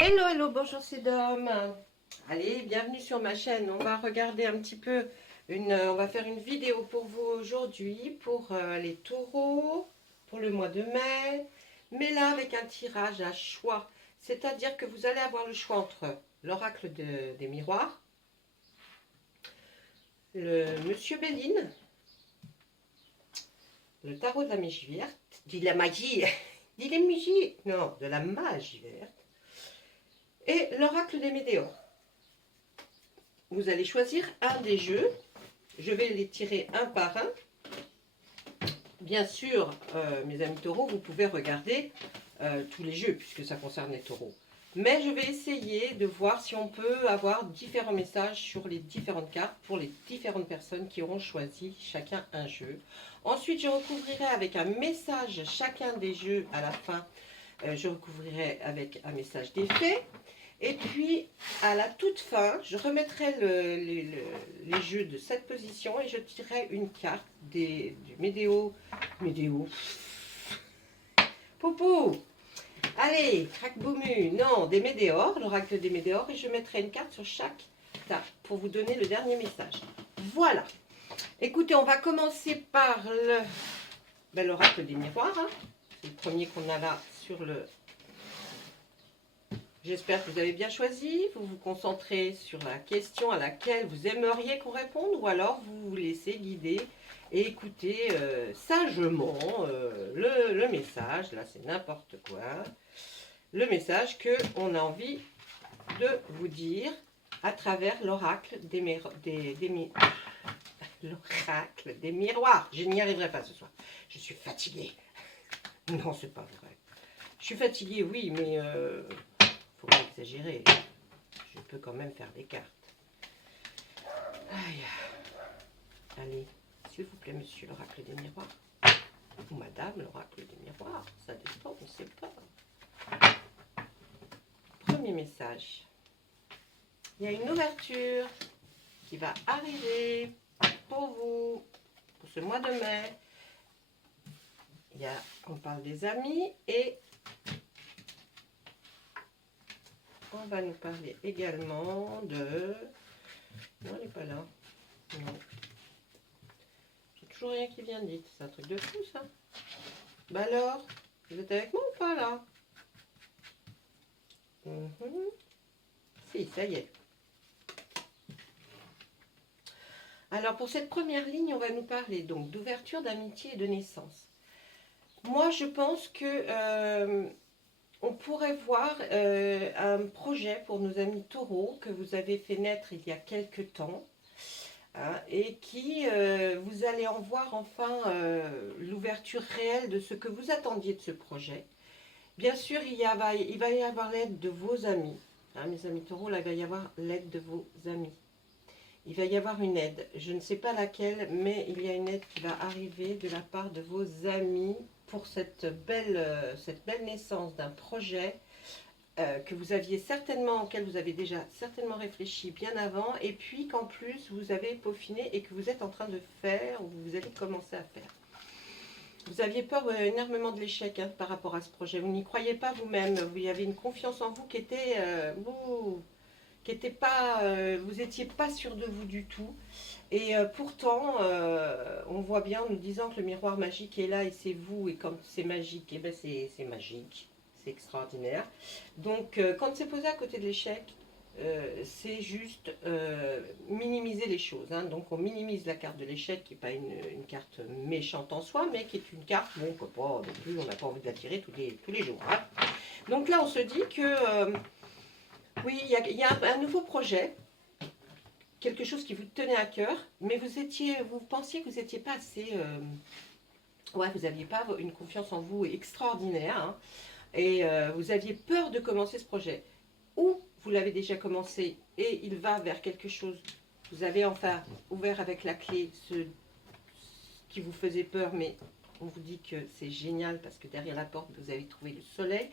Hello, hello, bonjour c'est Dom. Allez, bienvenue sur ma chaîne. On va regarder un petit peu, on va faire une vidéo pour vous aujourd'hui pour les taureaux, pour le mois de mai. Mais là, avec un tirage à choix. C'est-à-dire que vous allez avoir le choix entre l'oracle des miroirs, le Monsieur Béline, le tarot de la magie verte, dit la magie, dit les magie, non, de la magie verte, et l'oracle des météores. Vous allez choisir un des jeux. Je vais les tirer un par un. Bien sûr, mes amis taureaux, vous pouvez regarder tous les jeux puisque ça concerne les taureaux. Mais je vais essayer de voir si on peut avoir différents messages sur les différentes cartes pour les différentes personnes qui auront choisi chacun un jeu. Ensuite, je recouvrirai avec un message chacun des jeux à la fin. Je recouvrirai avec un message d'effet. Et puis, à la toute fin, je remettrai les jeux de cette position et je tirerai une carte du Météo. Météo. Poupou. Allez, crac-boumu. Non, des météores, l'oracle des météores. Et je mettrai une carte sur chaque table pour vous donner le dernier message. Voilà. Écoutez, on va commencer par l'oracle des miroirs. Hein. C'est le premier qu'on a là sur le... J'espère que vous avez bien choisi. Vous vous concentrez sur la question à laquelle vous aimeriez qu'on réponde ou alors vous vous laissez guider et écouter sagement le message. Là, c'est n'importe quoi. Le message qu'on a envie de vous dire à travers l'oracle l'oracle des miroirs. Je n'y arriverai pas ce soir. Je suis fatiguée. Non, c'est pas vrai. Je suis fatiguée, oui, mais... faut pas exagérer. Je peux quand même faire des cartes. Aïe. Allez, s'il vous plaît, monsieur l'oracle des miroirs. Ou madame l'oracle des miroirs. Ça dépend, on ne sait pas. Premier message. Il y a une ouverture qui va arriver pour vous, pour ce mois de mai. On parle des amis et on va nous parler également de... Non, elle n'est pas là. Non. J'ai toujours rien qui vient de dire. C'est un truc de fou, ça. Bah alors, vous êtes avec moi ou pas, là? Si, ça y est. Alors, pour cette première ligne, on va nous parler donc d'ouverture, d'amitié et de naissance. Moi, je pense que... on pourrait voir un projet pour nos amis taureaux que vous avez fait naître il y a quelque temps hein, et qui, vous allez en voir enfin l'ouverture réelle de ce que vous attendiez de ce projet. Bien sûr, il va y avoir l'aide de vos amis. Hein, mes amis taureaux, là, il va y avoir l'aide de vos amis. Il va y avoir une aide. Je ne sais pas laquelle, mais il y a une aide qui va arriver de la part de vos amis pour cette belle naissance d'un projet que vous aviez certainement, auquel vous avez déjà certainement réfléchi bien avant, et puis qu'en plus vous avez peaufiné et que vous êtes en train de faire, ou vous allez commencer à faire. Vous aviez peur énormément de l'échec hein, par rapport à ce projet. Vous n'y croyez pas vous-même. Vous y avez une confiance en vous qui était... qui était pas, vous n'étiez pas sûr de vous du tout. Et pourtant, on voit bien en nous disant que le miroir magique est là et c'est vous. Et quand c'est magique, eh ben c'est magique. C'est extraordinaire. Donc, quand c'est posé à côté de l'échec, c'est juste minimiser les choses. Hein. Donc, on minimise la carte de l'échec, qui n'est pas une carte méchante en soi, mais qui est une carte, bon, peut pas non plus, on n'a pas envie de la tirer tous les jours. Hein. Donc là, on se dit que, oui, il y a un nouveau projet, quelque chose qui vous tenait à cœur, mais vous pensiez que vous n'étiez pas assez... ouais, vous n'aviez pas une confiance en vous extraordinaire, hein, et vous aviez peur de commencer ce projet. Ou vous l'avez déjà commencé et il va vers quelque chose, vous avez enfin ouvert avec la clé ce qui vous faisait peur, mais on vous dit que c'est génial parce que derrière la porte, vous avez trouvé le soleil,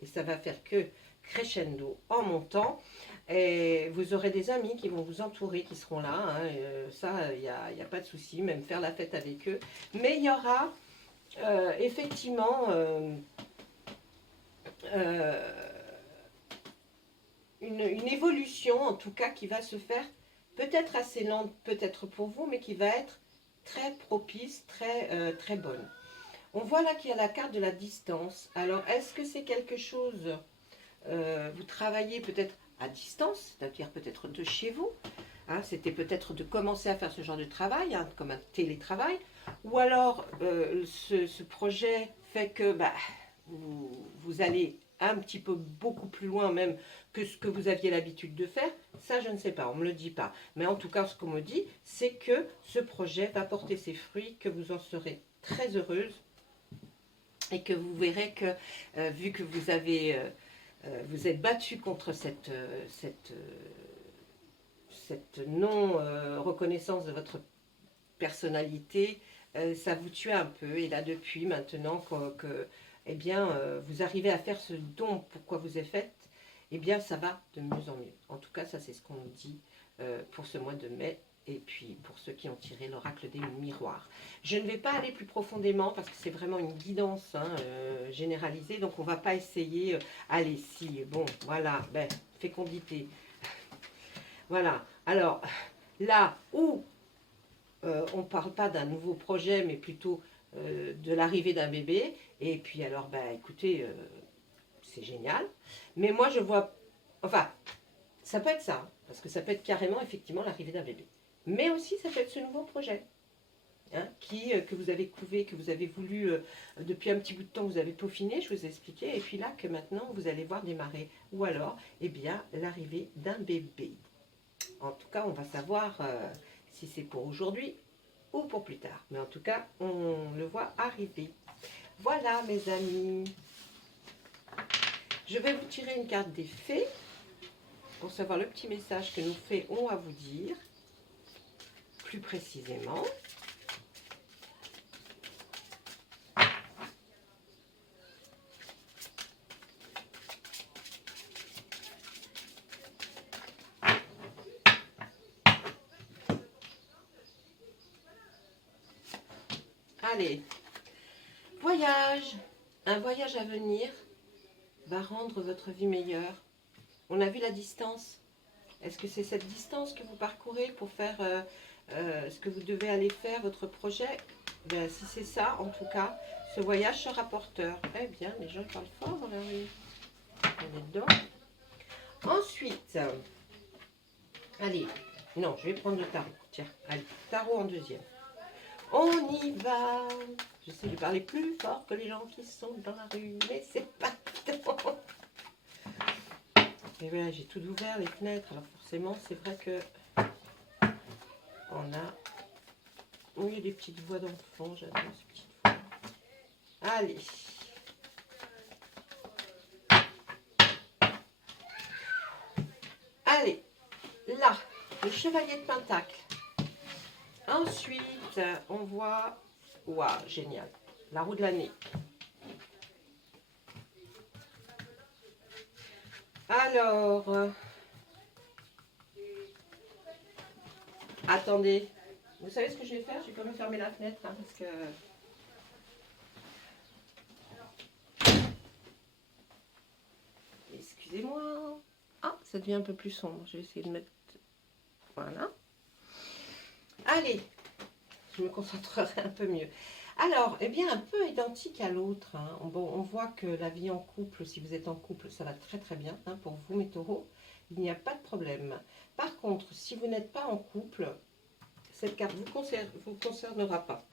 et ça va faire que crescendo en montant. Et vous aurez des amis qui vont vous entourer, qui seront là. Hein, ça, il n'y a pas de souci, même faire la fête avec eux. Mais il y aura effectivement une évolution, en tout cas, qui va se faire peut-être assez lente, peut-être pour vous, mais qui va être très propice, très bonne. On voit là qu'il y a la carte de la distance. Alors, est-ce que c'est quelque chose, vous travaillez peut-être à distance, c'est-à-dire peut-être de chez vous, hein, c'était peut-être de commencer à faire ce genre de travail, hein, comme un télétravail, ou alors ce projet fait que vous allez un petit peu beaucoup plus loin même que ce que vous aviez l'habitude de faire. Ça, je ne sais pas, on ne me le dit pas. Mais en tout cas, ce qu'on me dit, c'est que ce projet va porter ses fruits, que vous en serez très heureuse et que vous verrez que, vu que vous êtes battu contre cette non-reconnaissance de votre personnalité, ça vous tue un peu. Et là, depuis maintenant eh bien, vous arrivez à faire ce don pourquoi vous êtes fait, eh bien, ça va de mieux en mieux. En tout cas, ça, c'est ce qu'on nous dit pour ce mois de mai. Et puis, pour ceux qui ont tiré l'oracle des miroirs. Je ne vais pas aller plus profondément parce que c'est vraiment une guidance généralisée. Donc, on ne va pas essayer. Allez, si, bon, voilà, fécondité. Voilà. Alors, là où on ne parle pas d'un nouveau projet, mais plutôt de l'arrivée d'un bébé. Et puis alors, écoutez, c'est génial. Mais moi, je vois... Enfin, ça peut être ça, hein, parce que ça peut être carrément, effectivement, l'arrivée d'un bébé. Mais aussi, ça peut être ce nouveau projet, hein, que vous avez couvé, que vous avez voulu, depuis un petit bout de temps, vous avez peaufiné, je vous ai expliqué, et puis là, que maintenant, vous allez voir démarrer. Ou alors, eh bien, l'arrivée d'un bébé. En tout cas, on va savoir si c'est pour aujourd'hui ou pour plus tard. Mais en tout cas, on le voit arriver. Voilà, mes amis. Je vais vous tirer une carte des fées pour savoir le petit message que nos fées ont à vous dire, plus précisément. Allez, voyage. Un voyage à venir va rendre votre vie meilleure. On a vu la distance. Est-ce que c'est cette distance que vous parcourez pour faire ce que vous devez aller faire, votre projet? Si c'est ça, en tout cas, ce voyage sera porteur. Eh bien, les gens parlent fort dans la rue. On est dedans. Ensuite, allez, non, je vais prendre le tarot. Tiens, allez, tarot en deuxième. On y va. J'essaie de parler plus fort que les gens qui sont dans la rue, mais c'est pas évident. Et voilà, j'ai tout ouvert, les fenêtres, alors forcément, c'est vrai que on a... Oui, il y a des petites voix d'enfants, j'adore ces petites voix. Allez. Allez, là, le chevalier de Pentacle. Ensuite, on voit... Waouh, génial. La roue de l'année. Alors... attendez. Vous savez ce que je vais faire? Je vais quand même fermer la fenêtre, hein, parce que... Excusez-moi. Ah, ça devient un peu plus sombre. Je vais essayer de mettre... Voilà. Allez, je me concentrerai un peu mieux. Alors, eh bien, un peu identique à l'autre. Hein. Bon, on voit que la vie en couple, si vous êtes en couple, ça va très très bien hein, pour vous, mes taureaux. Il n'y a pas de problème. Par contre, si vous n'êtes pas en couple, cette carte vous concernera pas.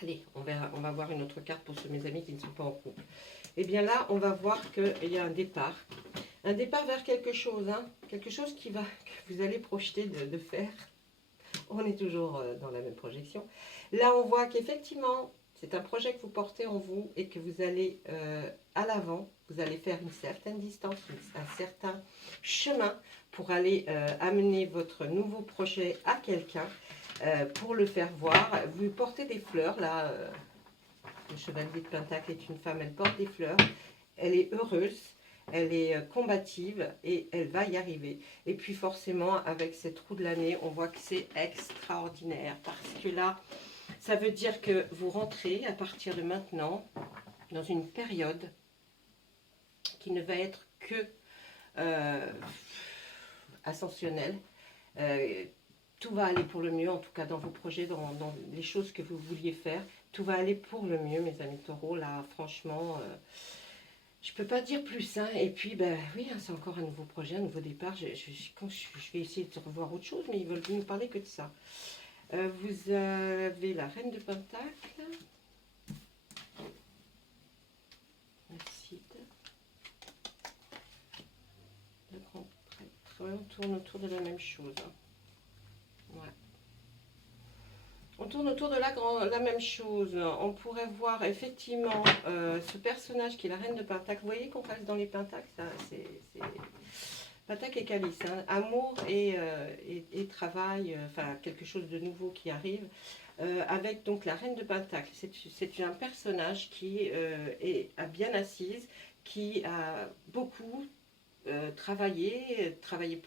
Allez, on va voir une autre carte pour ceux mes amis qui ne sont pas en couple. Eh bien là, on va voir qu'il y a un départ. Un départ vers quelque chose, hein, quelque chose que vous allez projeter de faire. On est toujours dans la même projection. Là, on voit qu'effectivement, c'est un projet que vous portez en vous et que vous allez à l'avant. Vous allez faire une certaine distance, un certain chemin pour aller amener votre nouveau projet à quelqu'un, pour le faire voir. Vous portez des fleurs, là. Le chevalier de Pentacle est une femme, elle porte des fleurs. Elle est heureuse. Elle est combative et elle va y arriver. Et puis forcément, avec cette roue de l'année, on voit que c'est extraordinaire. Parce que là, ça veut dire que vous rentrez à partir de maintenant dans une période qui ne va être que euh, ascensionnel. Euh, Tout va aller pour le mieux, en tout cas dans vos projets, dans les choses que vous vouliez faire. Tout va aller pour le mieux, mes amis taureaux. Là, franchement, je peux pas dire plus. Hein. Et puis, ben oui, hein, c'est encore un nouveau projet, un nouveau départ. Je vais essayer de revoir autre chose, mais ils veulent nous parler que de ça. Vous avez la reine de Pentacle. Merci. Le grand prêtre. Ouais, on tourne autour de la même chose. Ouais. On tourne autour de la même chose. On pourrait voir effectivement ce personnage qui est la reine de Pentacle. Vous voyez qu'on reste dans les Pentacles, c'est Pentacle et Calice. Hein. Amour et travail, enfin quelque chose de nouveau qui arrive. Avec donc la reine de Pentacle. C'est un personnage qui est bien assise, qui a beaucoup travaillé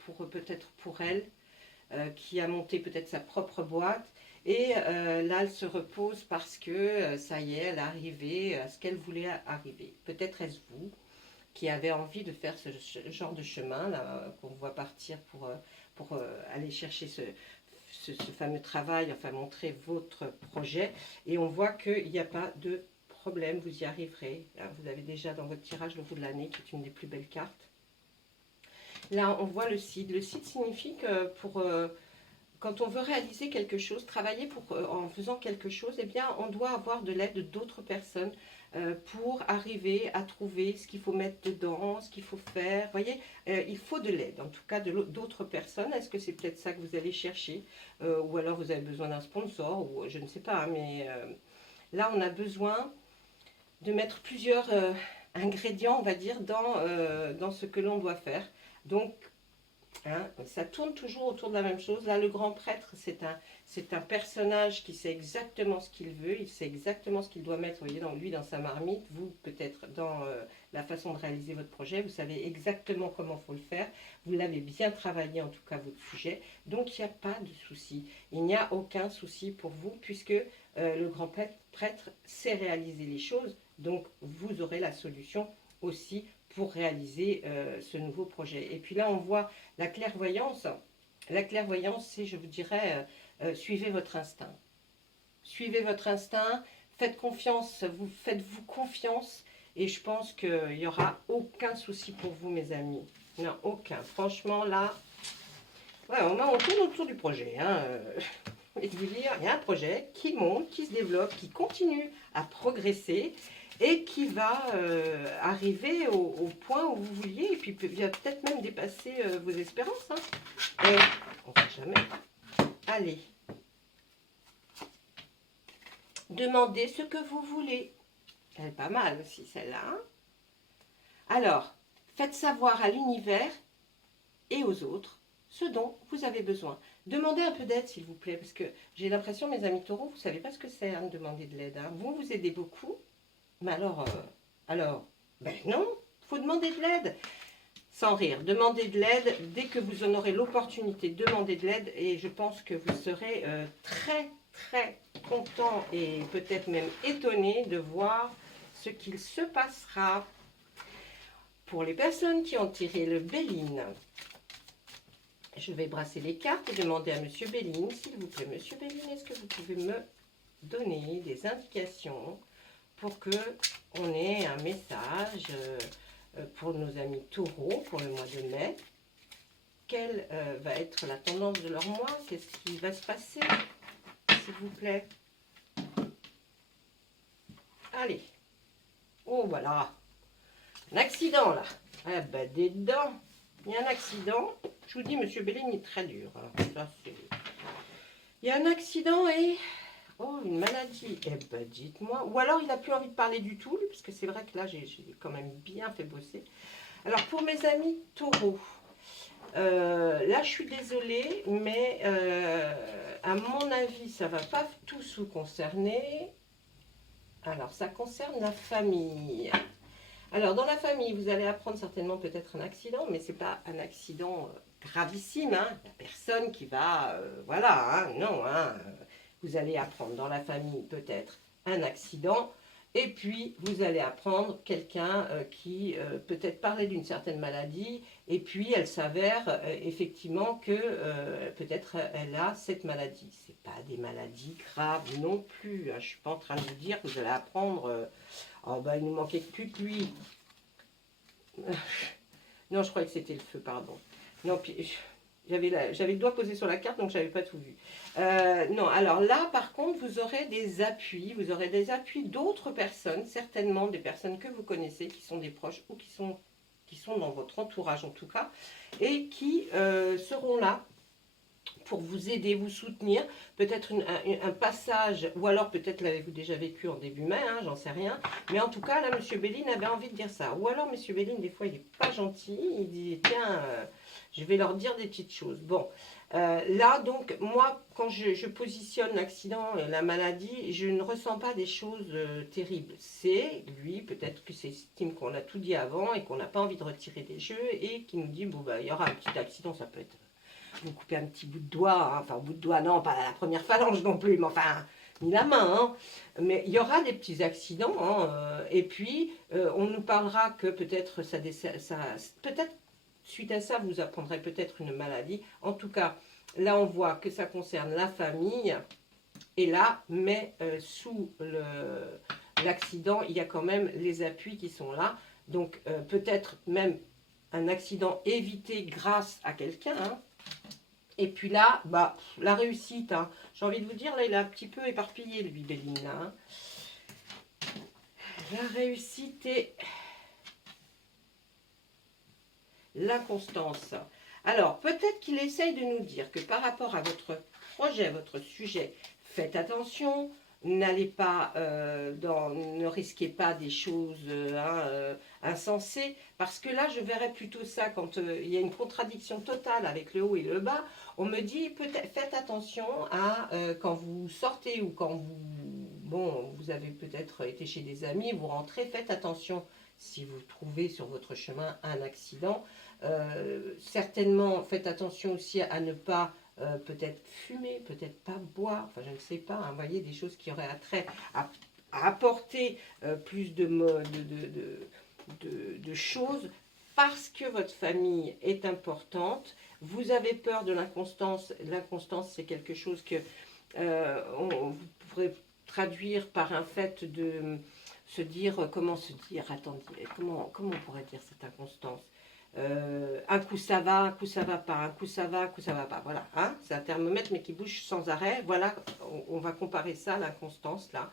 pour peut-être pour elle, qui a monté peut-être sa propre boîte. Et là, elle se repose parce que ça y est, elle est arrivée à ce qu'elle voulait arriver. Peut-être est-ce vous qui avez envie de faire ce genre de chemin là qu'on voit partir pour aller chercher ce fameux travail, enfin montrer votre projet. Et on voit qu'il n'y a pas de problème, vous y arriverez. Vous avez déjà dans votre tirage le roue de l'année, qui est une des plus belles cartes. Là, on voit le CID. Le CID signifie que quand on veut réaliser quelque chose, travailler en faisant quelque chose, eh bien, on doit avoir de l'aide d'autres personnes pour arriver à trouver ce qu'il faut mettre dedans, ce qu'il faut faire. Vous voyez, il faut de l'aide, en tout cas d'autres personnes. Est-ce que c'est peut-être ça que vous allez chercher ou alors vous avez besoin d'un sponsor, ou je ne sais pas. Mais là, on a besoin de mettre plusieurs ingrédients, on va dire, dans ce que l'on doit faire. Donc, hein, ça tourne toujours autour de la même chose. Là, le grand prêtre, c'est un personnage qui sait exactement ce qu'il veut, il sait exactement ce qu'il doit mettre, vous voyez, lui dans sa marmite, vous peut-être dans la façon de réaliser votre projet, vous savez exactement comment il faut le faire, vous l'avez bien travaillé en tout cas votre sujet, donc il n'y a pas de souci, il n'y a aucun souci pour vous puisque le grand prêtre sait réaliser les choses, donc vous aurez la solution aussi pour réaliser ce nouveau projet. Et puis là, on voit la clairvoyance. La clairvoyance, c'est, je vous dirais, suivez votre instinct. Suivez votre instinct, faites confiance, faites-vous confiance, et je pense qu'il n'y aura aucun souci pour vous, mes amis. Non, aucun. Franchement, là, ouais, on tourne autour du projet. Hein. Et de vous dire, il y a un projet qui monte, qui se développe, qui continue à progresser, et qui va arriver au point où vous vouliez, et puis il va peut-être même dépasser vos espérances. Hein. Et on ne sait jamais. Allez. Demandez ce que vous voulez. Elle est pas mal aussi, celle-là. Hein. Alors, faites savoir à l'univers et aux autres ce dont vous avez besoin. Demandez un peu d'aide, s'il vous plaît, parce que j'ai l'impression, mes amis taureaux, vous ne savez pas ce que c'est, hein, de demander de l'aide. Hein. Vous aidez beaucoup. Mais alors, ben non, il faut demander de l'aide. Sans rire, demandez de l'aide. Dès que vous en aurez l'opportunité, demandez de l'aide. Et je pense que vous serez très, très content et peut-être même étonné de voir ce qu'il se passera. Pour les personnes qui ont tiré le Béline, je vais brasser les cartes et demander à Monsieur Béline, s'il vous plaît, Monsieur Béline, est-ce que vous pouvez me donner des indications pour que on ait un message pour nos amis taureaux pour le mois de mai. Quelle va être la tendance de leur mois? Qu'est-ce qui va se passer, s'il vous plaît? Allez. Oh, voilà. Un accident, là. Ah, ben, des dents. Il y a un accident. Je vous dis, Monsieur Béline est très dur. Hein. Ça, il y a un accident et... Oh, une maladie. Eh ben, dites-moi. Ou alors, il n'a plus envie de parler du tout, lui, parce que c'est vrai que là, j'ai quand même bien fait bosser. Alors, pour mes amis taureaux, là, je suis désolée, mais à mon avis, ça ne va pas tous vous concerner. Alors, ça concerne la famille. Alors, dans la famille, vous allez apprendre certainement peut-être un accident, mais ce n'est pas un accident gravissime. Hein. La personne qui va... voilà, hein, non, hein, vous allez apprendre dans la famille peut-être un accident Et puis, vous allez apprendre quelqu'un qui peut-être parlait d'une certaine maladie, et puis elle s'avère effectivement que peut-être elle a cette maladie. Ce n'est pas des maladies graves non plus, hein. Je ne suis pas en train de vous dire que vous allez apprendre, oh ben il nous manquait plus que lui. Non, je croyais que c'était le feu, pardon. Non, puis j'avais le doigt posé sur la carte, donc je n'avais pas tout vu. Non, alors là, par contre, vous aurez des appuis. Vous aurez des appuis d'autres personnes, certainement des personnes que vous connaissez, qui sont des proches ou qui sont dans votre entourage en tout cas, et qui seront là pour vous aider, vous soutenir, peut-être un passage, ou alors peut-être l'avez-vous déjà vécu en début mai, hein, j'en sais rien, mais en tout cas, là, M. Béline avait envie de dire ça. Ou alors, M. Béline, des fois, il n'est pas gentil, il dit, tiens, je vais leur dire des petites choses. Bon, là, donc, moi, quand je positionne l'accident et la maladie, je ne ressens pas des choses terribles. C'est lui, peut-être que c'est estime qu'on a tout dit avant et qu'on n'a pas envie de retirer des jeux et qui nous dit, bon, bah, il y aura un petit accident, ça peut être... Vous coupez un petit bout de doigt, hein, enfin, bout de doigt, non, pas la première phalange non plus, mais enfin, ni la main, hein. Mais il y aura des petits accidents, hein, et puis, on nous parlera que peut-être peut-être, suite à ça, vous apprendrez peut-être une maladie. En tout cas, là, on voit que ça concerne la famille, et là, mais sous l'accident, il y a quand même les appuis qui sont là. Donc, peut-être même un accident évité grâce à quelqu'un, hein. Et puis là, bah, la réussite, hein. J'ai envie de vous dire, là, il a un petit peu éparpillé, lui, Béline, là, hein. La réussite et l'inconstance. Alors, peut-être qu'il essaye de nous dire que par rapport à votre projet, votre sujet, faites attention, n'allez pas ne risquez pas des choses insensées, parce que là je verrais plutôt ça quand il y a une contradiction totale avec le haut et le bas. On me dit peut-être faites attention à quand vous sortez ou quand vous avez peut-être été chez des amis, vous rentrez, faites attention si vous trouvez sur votre chemin un accident. Certainement faites attention aussi à ne pas peut-être fumer, peut-être pas boire, enfin je ne sais pas, hein, vous voyez, des choses qui auraient attrait à apporter plus de choses, parce que votre famille est importante. Vous avez peur de l'inconstance. L'inconstance, c'est quelque chose que vous pourrez traduire par un fait de se dire, comment se dire, attendez, comment on pourrait dire cette inconstance? Un coup ça va pas, un coup ça va pas. Voilà, hein, c'est un thermomètre mais qui bouge sans arrêt. Voilà, on va comparer ça à l'inconstance là.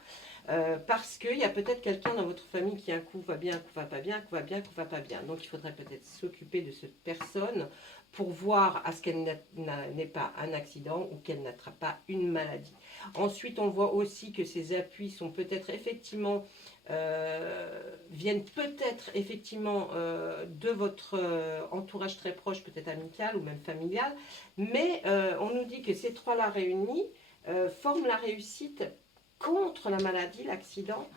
Parce qu'il y a peut-être quelqu'un dans votre famille qui un coup va bien, un coup va pas bien, un coup va bien, un coup va pas bien. Donc il faudrait peut-être s'occuper de cette personne pour voir à ce qu'elle n'ait pas un accident ou qu'elle n'attrape pas une maladie. Ensuite, on voit aussi que ces appuis sont peut-être effectivement viennent peut-être effectivement de votre entourage très proche, peut-être amical ou même familial, mais on nous dit que ces trois-là réunis forment la réussite contre la maladie, l'accident.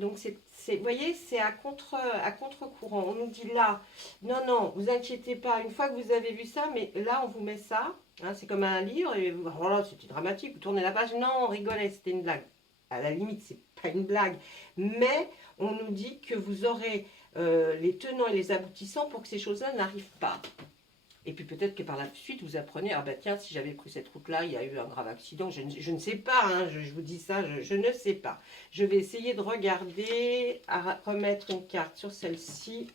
Donc, vous voyez, c'est à contre-courant. On nous dit là, non, vous inquiétez pas, une fois que vous avez vu ça, mais là, on vous met ça, hein, c'est comme un livre, et oh là, c'était dramatique, vous tournez la page, non, on rigolait, c'était une blague. À la limite, c'est pas une blague, mais on nous dit que vous aurez les tenants et les aboutissants pour que ces choses-là n'arrivent pas. Et puis peut-être que par la suite, vous apprenez, ah ben tiens, si j'avais pris cette route-là, il y a eu un grave accident. Je ne sais pas, hein, je vous dis ça, je ne sais pas. Je vais essayer de regarder, à remettre une carte sur celle-ci.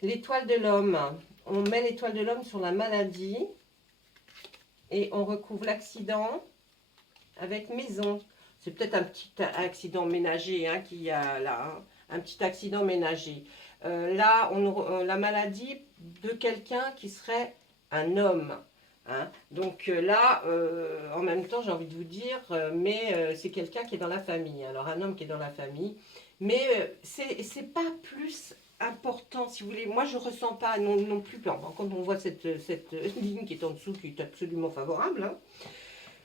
L'étoile de l'homme. On met l'étoile de l'homme sur la maladie. Et on recouvre l'accident avec maison. C'est peut-être un petit accident ménager hein, qu'il y a là. Hein, un petit accident ménager. Là, la maladie de quelqu'un qui serait un homme. Hein. Donc là, en même temps, j'ai envie de vous dire, mais c'est quelqu'un qui est dans la famille. Alors, un homme qui est dans la famille. Mais c'est pas plus important, si vous voulez. Moi, je ne ressens pas non plus. Quand on voit cette ligne qui est en dessous, qui est absolument favorable,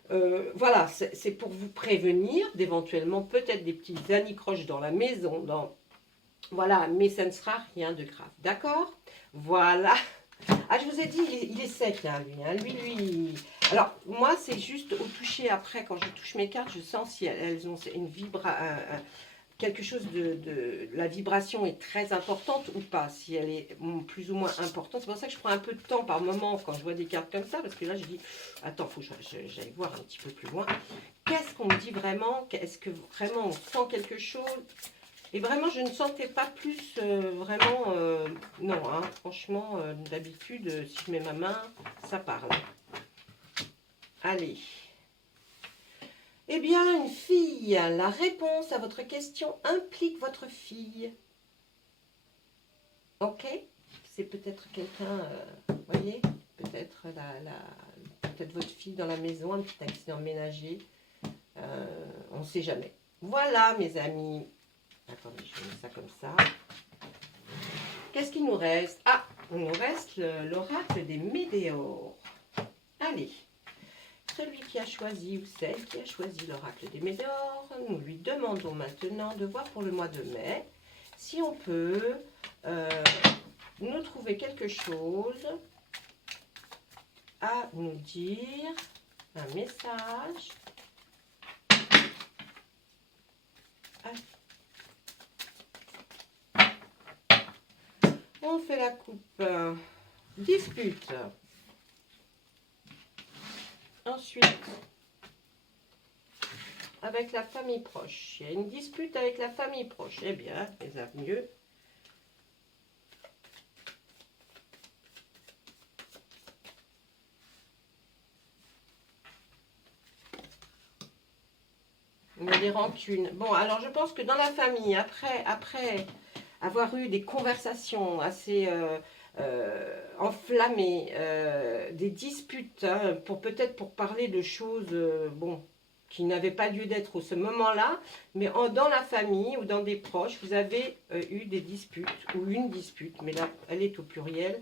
hein, voilà, c'est pour vous prévenir d'éventuellement peut-être des petits anicroches dans la maison, voilà, mais ça ne sera rien de grave, d'accord? Voilà, Ah, je vous ai dit, il est sec, hein, lui. Hein. Lui. Alors, moi, c'est juste au toucher après, quand je touche mes cartes, je sens si elles ont une quelque chose la vibration est très importante ou pas, si elle est plus ou moins importante. C'est pour ça que je prends un peu de temps par moment quand je vois des cartes comme ça, parce que là, je dis, attends, il faut que j'aille voir un petit peu plus loin. Qu'est-ce qu'on me dit vraiment? Est-ce que vraiment on sent quelque chose? Et vraiment, je ne sentais pas plus, vraiment, non, hein, franchement, d'habitude, si je mets ma main, ça parle. Allez. Eh bien, une fille, la réponse à votre question implique votre fille. Ok? C'est peut-être quelqu'un, voyez, peut-être peut-être votre fille dans la maison, un petit accident ménager. On ne sait jamais. Voilà, mes amis. Attendez, je mets ça comme ça. Qu'est-ce qu'il nous reste? Ah, il nous reste l'oracle des météores. Allez, celui qui a choisi ou celle qui a choisi l'oracle des météores, nous lui demandons maintenant de voir pour le mois de mai si on peut nous trouver quelque chose à nous dire, un message. On fait la coupe dispute. Ensuite, avec la famille proche. Il y a une dispute avec la famille proche. Eh bien, les avenirs. Il y a des rancunes. Bon, alors je pense que dans la famille, après avoir eu des conversations assez enflammées, des disputes, hein, peut-être pour parler de choses, bon, qui n'avaient pas lieu d'être au ce moment-là, mais dans la famille ou dans des proches, vous avez eu des disputes, ou une dispute, mais là, elle est au pluriel,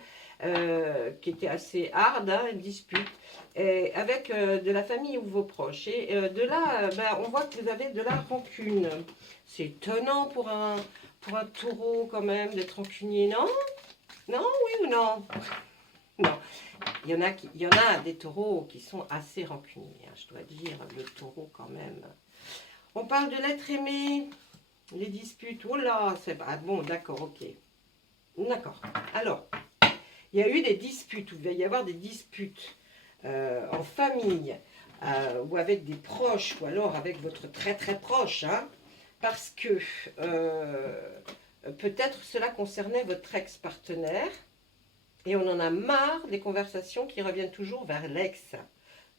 qui était assez hard, hein, une dispute, avec de la famille ou vos proches. Et de là, on voit que vous avez de la rancune. C'est étonnant pour un taureau quand même d'être rancunier, non? Non, oui ou non? Non. Il y en a des taureaux qui sont assez rancuniers, hein, je dois dire, le taureau quand même. On parle de l'être aimé, les disputes. Oh là, c'est pas bon, d'accord, ok. D'accord. Alors, il y a eu des disputes, ou il va y avoir des disputes en famille, ou avec des proches, ou alors avec votre très très proche, hein, parce que peut-être cela concernait votre ex-partenaire, et on en a marre des conversations qui reviennent toujours vers l'ex.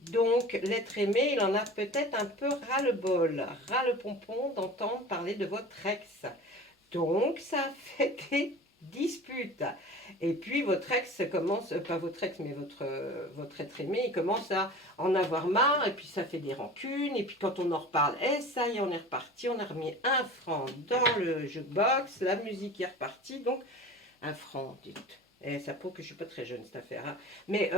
Donc, l'être aimé, il en a peut-être un peu ras-le-bol, ras-le-pompon d'entendre parler de votre ex. Donc, ça fait des disputes. Et puis, votre ex commence, pas votre ex, mais votre être aimé, il commence à en avoir marre, et puis ça fait des rancunes, et puis quand on en reparle, ça y est, on est reparti, on a remis 1 franc dans le jukebox, la musique est repartie, donc 1 franc, dites. Et ça prouve que je ne suis pas très jeune, cette affaire. Hein. Mais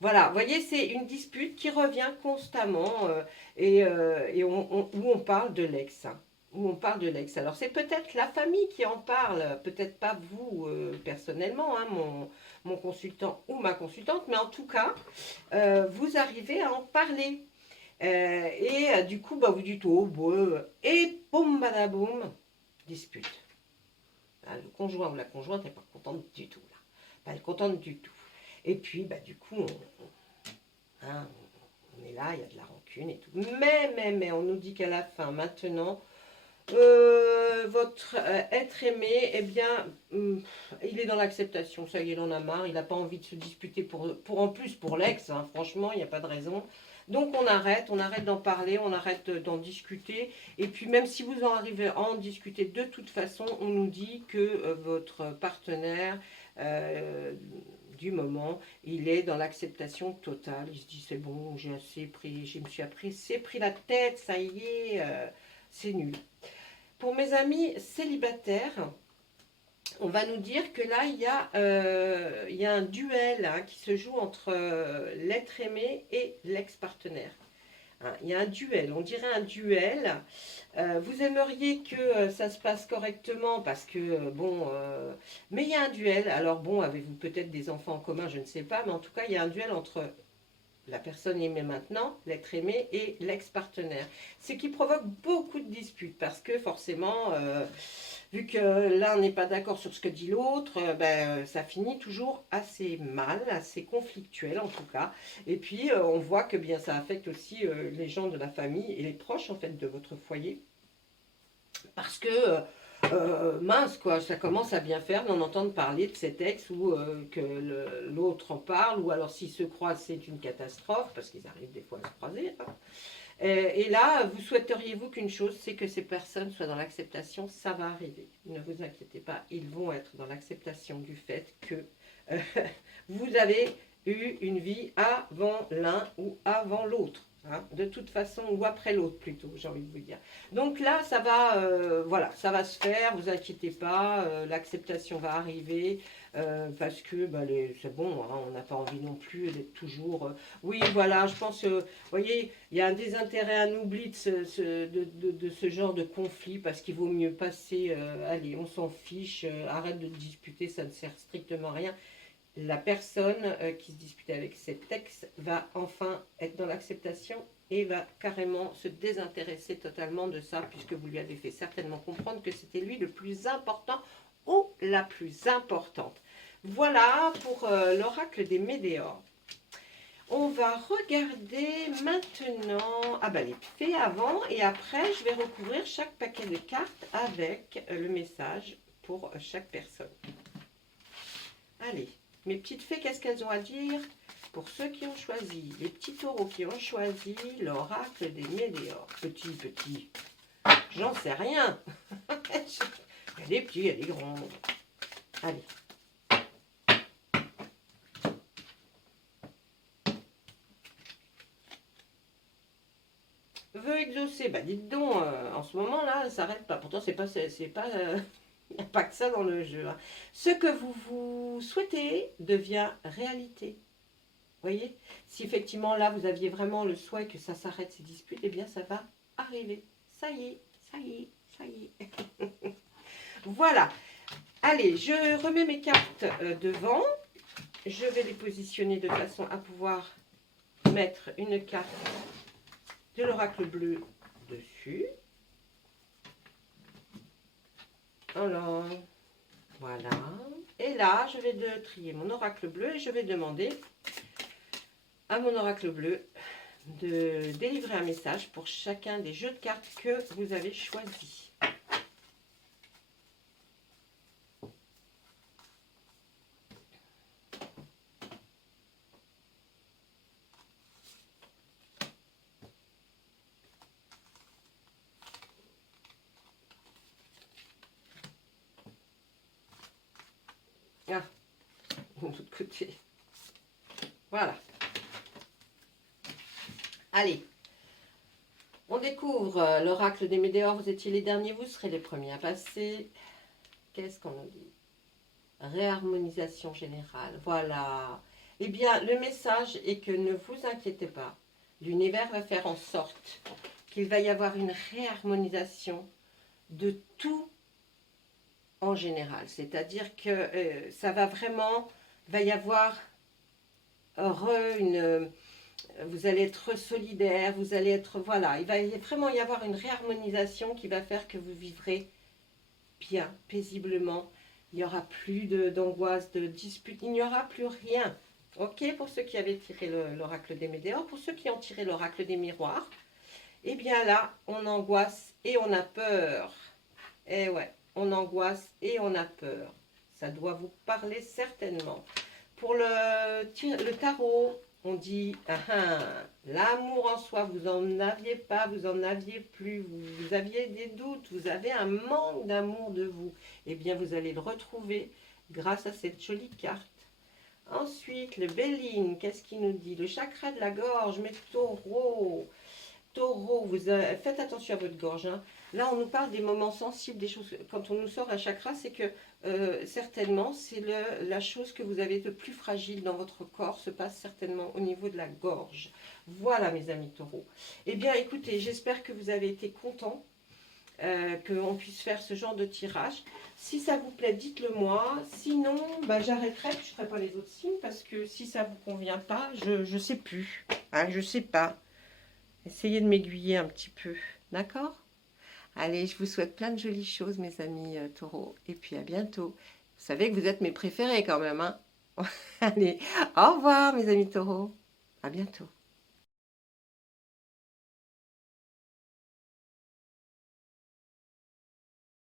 voilà, vous voyez, c'est une dispute qui revient constamment où on parle de l'ex. Hein, où on parle de l'ex. Alors, c'est peut-être la famille qui en parle, peut-être pas vous personnellement, hein, mon consultant ou ma consultante, mais en tout cas, vous arrivez à en parler. Du coup, vous dites, oh, et boum, badaboum, dispute. Le conjoint ou la conjointe n'est pas contente du tout. Là. Pas contente du tout. Et puis, du coup, on est là, il y a de la rancune et tout. Mais, on nous dit qu'à la fin, maintenant, votre être aimé, eh bien, il est dans l'acceptation. Ça y est, il en a marre. Il n'a pas envie de se disputer en plus pour l'ex. Hein, franchement, il n'y a pas de raison. Donc on arrête d'en parler, on arrête d'en discuter. Et puis même si vous en arrivez à en discuter, de toute façon, on nous dit que votre partenaire du moment, il est dans l'acceptation totale. Il se dit c'est bon, j'ai assez pris, je me suis pris la tête, ça y est, c'est nul. Pour mes amis célibataires, on va nous dire que là, il y a un duel, hein, qui se joue entre l'être aimé et l'ex-partenaire. hein. Il y a un duel, on dirait un duel. Vous aimeriez que ça se passe correctement parce que, mais il y a un duel. Alors bon, avez-vous peut-être des enfants en commun, je ne sais pas, mais en tout cas, il y a un duel entre la personne aimée maintenant, l'être aimé et l'ex-partenaire. Ce qui provoque beaucoup de disputes parce que forcément, vu que l'un n'est pas d'accord sur ce que dit l'autre, ça finit toujours assez mal, assez conflictuel en tout cas. Et puis on voit que bien ça affecte aussi les gens de la famille et les proches en fait de votre foyer. Parce que mince quoi, ça commence à bien faire d'en entendre parler de cet ex ou que l'autre en parle, ou alors s'ils se croisent c'est une catastrophe, parce qu'ils arrivent des fois à se croiser, hein. Et là, vous souhaiteriez-vous qu'une chose, c'est que ces personnes soient dans l'acceptation, ça va arriver. Ne vous inquiétez pas, ils vont être dans l'acceptation du fait que euh, vous avez eu une vie avant l'un ou avant l'autre. Hein, de toute façon, ou après l'autre plutôt, j'ai envie de vous dire. Donc là, ça va, voilà, ça va se faire, vous inquiétez pas, l'acceptation va arriver, parce que c'est bon, hein, on n'a pas envie non plus d'être toujours... oui, voilà, je pense, vous voyez, il y a un désintérêt, un oubli de ce genre de conflit, parce qu'il vaut mieux passer, allez, on s'en fiche, arrête de te disputer, ça ne sert strictement à rien. La personne qui se disputait avec cet ex va enfin être dans l'acceptation et va carrément se désintéresser totalement de ça, puisque vous lui avez fait certainement comprendre que c'était lui le plus important ou la plus importante. Voilà pour l'oracle des Médéors. On va regarder maintenant les fées avant, et après je vais recouvrir chaque paquet de cartes avec le message pour chaque personne. Allez. Mes petites fées, qu'est-ce qu'elles ont à dire pour ceux qui ont choisi? Les petits taureaux qui ont choisi l'oracle des Médéors. Petit, j'en sais rien. Il y a des petits, il y a des grands. Allez. Vœux exaucés, dites donc, en ce moment là, ça s'arrête pas. Pourtant, c'est pas, il n'y a pas que ça dans le jeu. Hein. Ce que vous souhaitez devient réalité. Vous voyez, si effectivement là vous aviez vraiment le souhait que ça s'arrête ces disputes, eh bien ça va arriver. Ça y est, ça y est, ça y est. Voilà. Allez, je remets mes cartes devant. Je vais les positionner de façon à pouvoir mettre une carte de l'oracle bleu dessus. Alors, voilà. Et là, je vais trier mon oracle bleu et je vais demander à mon oracle bleu de délivrer un message pour chacun des jeux de cartes que vous avez choisis. Ah, de l'autre côté. Voilà. Allez, on découvre l'oracle des Médéors. Vous étiez les derniers, vous serez les premiers à passer. Qu'est-ce qu'on nous dit? Réharmonisation générale. Voilà. Eh bien, le message est que ne vous inquiétez pas. L'univers va faire en sorte qu'il va y avoir une réharmonisation de tout en général. C'est-à-dire que ça va vraiment, va y avoir vous allez être solidaire, vous allez être, voilà, il va vraiment y avoir une réharmonisation qui va faire que vous vivrez bien, paisiblement. Il n'y aura plus d'angoisse, de dispute, il n'y aura plus rien. Ok, pour ceux qui avaient tiré l'oracle des Médéors, pour ceux qui ont tiré l'oracle des miroirs, eh bien là, on angoisse et on a peur. Eh ouais, on angoisse et on a peur. Ça doit vous parler certainement. Pour le tarot, on dit l'amour en soi, vous n'en aviez pas, vous n'en aviez plus, vous aviez des doutes, vous avez un manque d'amour de vous. Eh bien, vous allez le retrouver grâce à cette jolie carte. Ensuite, le Béline, qu'est-ce qu'il nous dit? Le chakra de la gorge, mes taureaux. taureau, faites attention à votre gorge. Hein. Là, on nous parle des moments sensibles, des choses. Quand on nous sort un chakra, c'est que certainement, c'est la chose que vous avez de plus fragile dans votre corps, se passe certainement au niveau de la gorge. Voilà, mes amis taureaux. Eh bien, écoutez, j'espère que vous avez été contents. Qu'on puisse faire ce genre de tirage. Si ça vous plaît, dites-le moi. Sinon, bah, j'arrêterai, je ne ferai pas les autres signes parce que si ça ne vous convient pas, je ne sais plus. Hein, je ne sais pas. Essayez de m'aiguiller un petit peu. D'accord? Allez, je vous souhaite plein de jolies choses, mes amis taureaux. Et puis à bientôt. Vous savez que vous êtes mes préférés quand même. Hein. Allez, au revoir, mes amis taureaux. À bientôt.